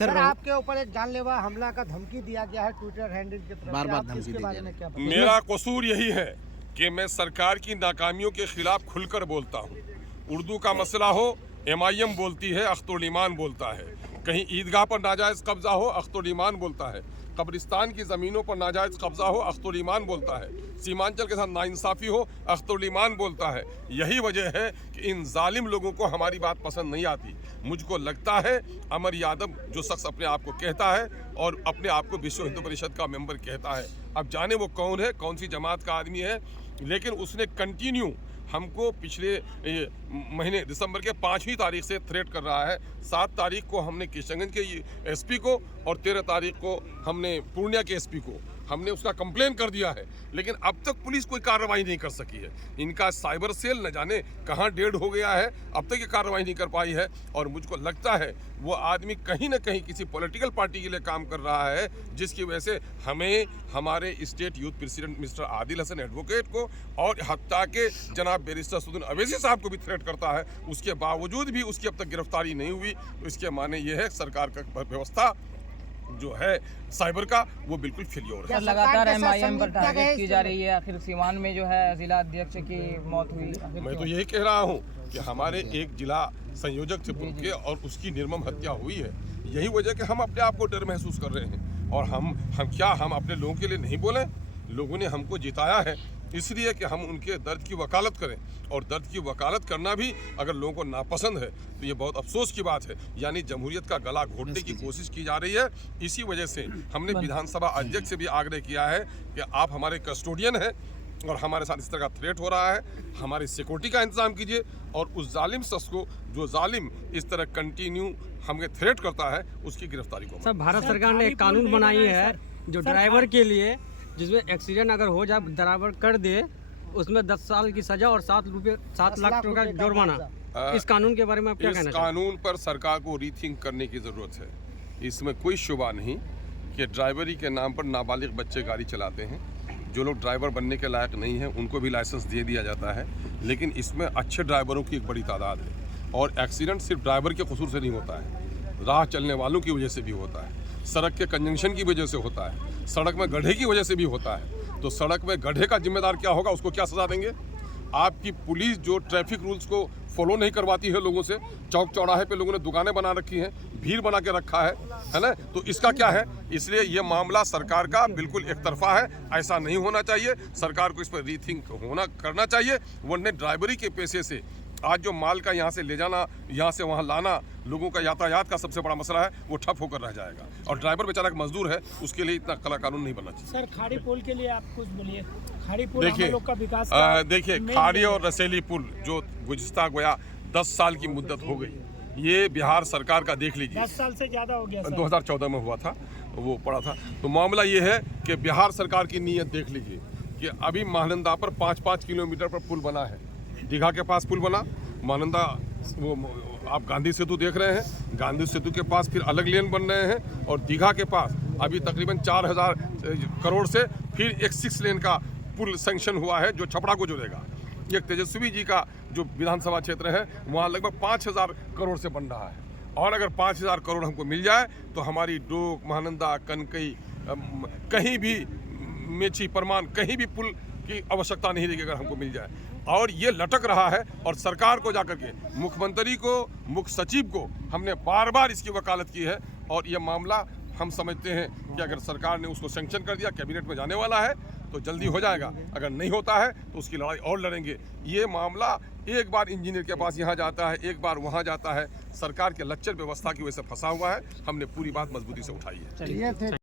Sir आपके ऊपर एक जानलेवा हमला का धमकी दिया गया है ट्विटर हैंडल की तरफ बार से, धमकी इसके बारे में क्या बताएं? मेरा कसूर यही है कि मैं सरकार की नाकामियों के खिलाफ खुलकर बोलता हूँ। उर्दू का मसला हो, MIM बोलती है, अख्तुल ईमान बोलता है। कहीं ईदगाह पर नाजायज़ कब्जा हो, अख्तुल ईमान बोलता है। कब्रिस्तान की ज़मीनों पर नाजायज़ कब्जा हो, अख्तुल ईमान बोलता है। सीमांचल के साथ नाइंसाफ़ी हो, अख्तुल ईमान बोलता है। यही वजह है कि इन जालिम लोगों को हमारी बात पसंद नहीं आती। मुझको लगता है अमर यादव जो शख्स अपने आप को कहता है और अपने आप को विश्व हिंदू परिषद का मेंबर कहता है, अब जाने वो कौन है, कौन सी जमात का आदमी है, लेकिन उसने कंटिन्यू हमको पिछले महीने दिसंबर के 5वीं तारीख से थ्रेट कर रहा है। 7 तारीख को हमने किशनगंज के SP को और 13 तारीख को हमने पूर्णिया के SP को हमने उसका कंप्लेन कर दिया है, लेकिन अब तक पुलिस कोई कार्रवाई नहीं कर सकी है। इनका साइबर सेल न जाने कहाँ डेड हो गया है, अब तक ये कार्रवाई नहीं कर पाई है। और मुझको लगता है वो आदमी कहीं ना कहीं किसी पॉलिटिकल पार्टी के लिए काम कर रहा है, जिसकी वजह से हमें हमारे state youth president mister Adil Hasan advocate को और हत्या के जनाब बैरिस्टर सुदीन अवैसी साहब को भी थ्रेट करता है। उसके बावजूद भी उसकी अब तक गिरफ्तारी नहीं हुई। तो इसके माने ये है सरकार का व्यवस्था जो है साइबर का वो बिल्कुल फेलियर है। लगातार MIM पर टारगेट की जा रही है। आखिर सीवान में जो है जिला अध्यक्ष की मौत हुई। मैं तो यही कह रहा हूँ कि हमारे एक जिला संयोजक थे पुल के और उसकी निर्मम हत्या हुई है। यही वजह कि हम अपने आप को डर महसूस कर रहे हैं। और हम अपने लोगों के लिए नहीं बोले। लोगों ने हमको जिताया है इसलिए कि हम उनके दर्द की वकालत करें, और दर्द की वकालत करना भी अगर लोगों को नापसंद है तो ये बहुत अफसोस की बात है। यानी जमहूरियत का गला घोटने की कोशिश की जा रही है। इसी वजह से हमने विधानसभा अध्यक्ष से भी आग्रह किया है कि आप हमारे कस्टोडियन हैं और हमारे साथ इस तरह का थ्रेट हो रहा है, हमारी सिक्योरिटी का इंतजाम कीजिए और उस जालिम शख्स को जो जालिम इस तरह कंटिन्यू हमें थ्रेट करता है उसकी गिरफ्तारी को। सर भारत सरकार ने एक कानून बनाई है जो ड्राइवर के लिए, जिसमें एक्सीडेंट अगर हो जाए ड्राइवर कर दे उसमें 10 साल की सजा और 7 लाख रुपए का जुर्माना। इस कानून के बारे में आप क्या कहना चाहते हैं? इस कानून पर सरकार को रीथिंक करने की ज़रूरत है। इसमें कोई शुबा नहीं कि ड्राइवरी के नाम पर नाबालिग बच्चे गाड़ी चलाते हैं। जो लोग ड्राइवर बनने के लायक नहीं हैं उनको भी लाइसेंस दे दिया जाता है, लेकिन इसमें अच्छे ड्राइवरों की एक बड़ी तादाद है। और एक्सीडेंट सिर्फ ड्राइवर के कसूर से नहीं होता है, राह चलने वालों की वजह से भी होता है, सड़क के कंजंक्शन की वजह से होता है, सड़क में गड्ढे की वजह से भी होता है। तो सड़क में गड्ढे का जिम्मेदार क्या होगा, उसको क्या सजा देंगे? आपकी पुलिस जो ट्रैफिक रूल्स को फॉलो नहीं करवाती है लोगों से, चौक चौराहे पे लोगों ने दुकानें बना रखी हैं, भीड़ बना के रखा है ना, तो इसका क्या है? इसलिए ये मामला सरकार का बिल्कुल एक तरफा है, ऐसा नहीं होना चाहिए। सरकार को इस पर रीथिंक करना चाहिए, वरना ड्राइवरी के पेशे से आज जो माल का यहाँ से ले जाना, यहाँ से वहाँ लाना, लोगों का यातायात का सबसे बड़ा मसला है, वो ठप होकर रह जाएगा। और ड्राइवर बेचारा एक मजदूर है, उसके लिए इतना कड़ा कानून नहीं बनना चाहिए। सर खाड़ी पुल के लिए आप कुछ बोलिए। खाड़ी पुल देखिए, हम लोग का विकास देखिए खाड़ी और रसेली पुल जो गुज़िश्ता गोया 10 साल की मुद्दत हो गई, ये बिहार सरकार का देख लीजिए 10 साल से ज़्यादा हो गया। 2014 में हुआ था, वो पड़ा था। तो मामला ये है कि बिहार सरकार की नीयत देख लीजिए कि अभी महानंदा पर 5-5 किलोमीटर पर पुल बना है। दीघा के पास पुल बना, महानंदा वो आप गांधी सेतु देख रहे हैं, गांधी सेतु के पास फिर अलग लेन बन रहे हैं, और दीघा के पास अभी तकरीबन 4000 करोड़ से फिर एक 6 लेन का पुल सैंक्शन हुआ है जो छपरा को जोड़ेगा। एक तेजस्वी जी का जो विधानसभा क्षेत्र है वहाँ लगभग 5000 करोड़ से बन रहा है। और अगर 5000 करोड़ हमको मिल जाए तो हमारी डोक, महानंदा, कनकई, कहीं भी मेची, परमान, कहीं भी पुल की आवश्यकता नहीं रहेगी अगर हमको मिल जाए। और ये लटक रहा है, और सरकार को जाकर के मुख्यमंत्री को, मुख्य सचिव को हमने बार बार इसकी वकालत की है। और ये मामला हम समझते हैं कि अगर सरकार ने उसको सैंक्शन कर दिया, कैबिनेट में जाने वाला है, तो जल्दी हो जाएगा। अगर नहीं होता है तो उसकी लड़ाई और लड़ेंगे। ये मामला एक बार इंजीनियर के पास यहाँ जाता है, एक बार वहाँ जाता है, सरकार के लच्चर व्यवस्था की वजह से फंसा हुआ है। हमने पूरी बात मजबूती से उठाई है।